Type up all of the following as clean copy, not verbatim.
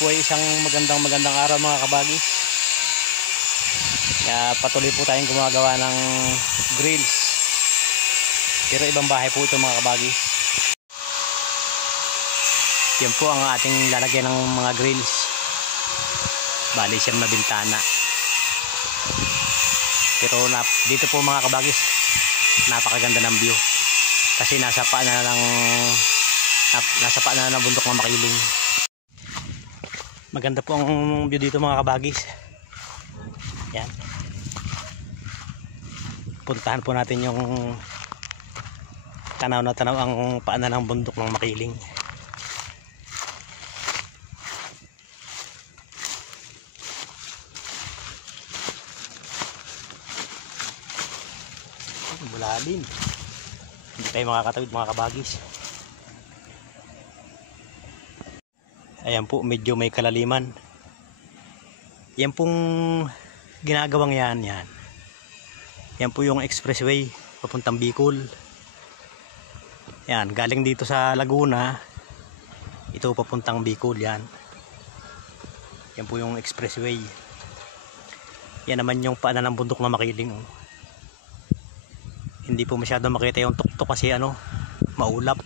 po ay isang magandang araw mga kabagis. Patuloy po tayong gumagawa ng grills. Pero ibang bahay po ito mga kabagis. Yan po ang ating lalagyan ng mga grills. Bali siyang na bintana. Pero dito po mga kabagis, napakaganda ng view. Kasi nasa paa na ng bundok ng Makiling. Maganda po ang view dito mga kabagis. Yan. Puntahan po natin yung tanaw na tanaw ang paanan ng bundok ng Makiling. Malalim. Hindi tayo makakatawid mga kabagis. Ayan po, medyo may kalaliman. Yan pong ginagawang yan. Yan po yung expressway papuntang Bicol. Yan, galing dito sa Laguna, ito papuntang Bicol yan. Yan po yung expressway. Yan naman yung paanan ng bundok na Makiling. Hindi po masyado makita yung tuktok kasi maulap.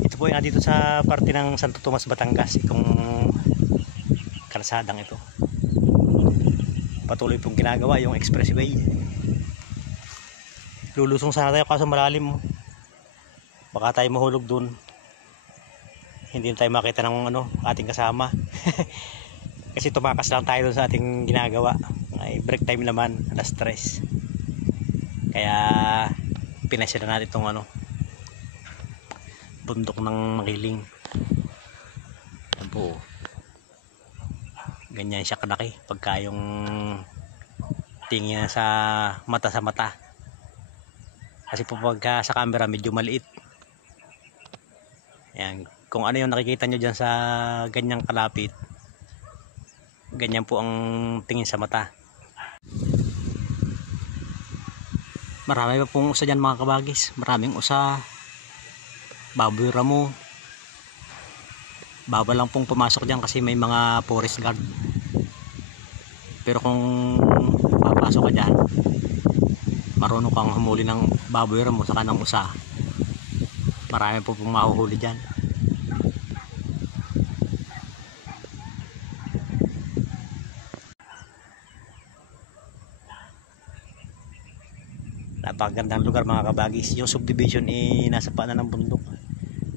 Ito po yung dito sa parte ng Santo Tomas, Batangas, itong kalsadang ito. Patuloy pong ginagawa yung expressway. Lulusong sana tayo kaso malalim. Baka tayo mahulog dun. Hindi tayo makita ng ating kasama. Kasi tumakas lang tayo dun sa ating ginagawa. Ay break time naman, alas 3. Kaya pinasya na natin itong bundok ng Makiling. Yan po. Ganyan siya kalaki pagka yung tingin sa mata. Kasi po pagka sa camera medyo maliit. Yan. Kung ano yung nakikita nyo dyan sa ganyang kalapit, ganyan po ang tingin sa mata. Marami pa pong usa dyan mga kabagis. Maraming usa. Baboy ramo. Bawal lang pong pumasok dyan kasi may mga forest guard. Pero kung papasok ka dyan, marunong kang humuli ng baboy ramo saka ng usa, marami po pong mahuhuli dyan. Napakagandang lugar mga kabagis. Yung subdivision nasa paanan ng bundok.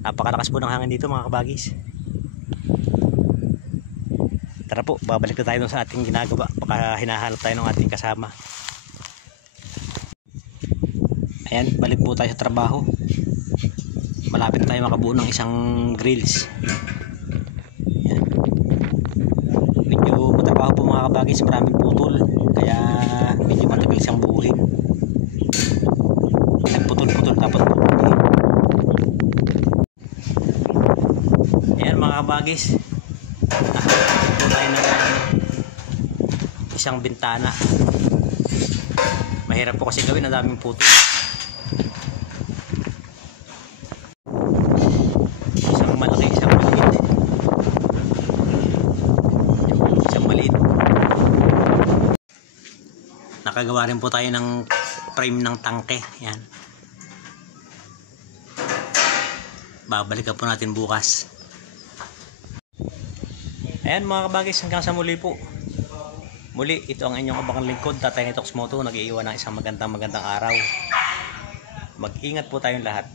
Napakalakas po ng hangin dito mga kabagis. Tara po, babalik na tayo sa ating ginagawa. Baka hinahanap tayo ng ating kasama. Ayan, balik po tayo sa trabaho. Malapit na tayo makabuo ng isang grills. Ayan. Medyo matrabaho po mga kabagis. Maraming putol. Kaya medyo matagal siyang buuhin. Nagputol-putol tapos buuhin. Ayan mga kabagis. Ito tayo ng isang bintana. Mahirap po kasi gawin, ang daming putol. Isang malaki, isang maliit. Isang maliit. Nakagawa rin po tayo ng frame ng tangke. Yan. Babalikan po natin bukas. Ayan mga kabagis, hanggang sa muli po. Muli, ito ang inyong kabagang lingkod, Tatay Nitox Moto, nag-iiwan ng isang magandang araw. Mag-ingat po tayong lahat.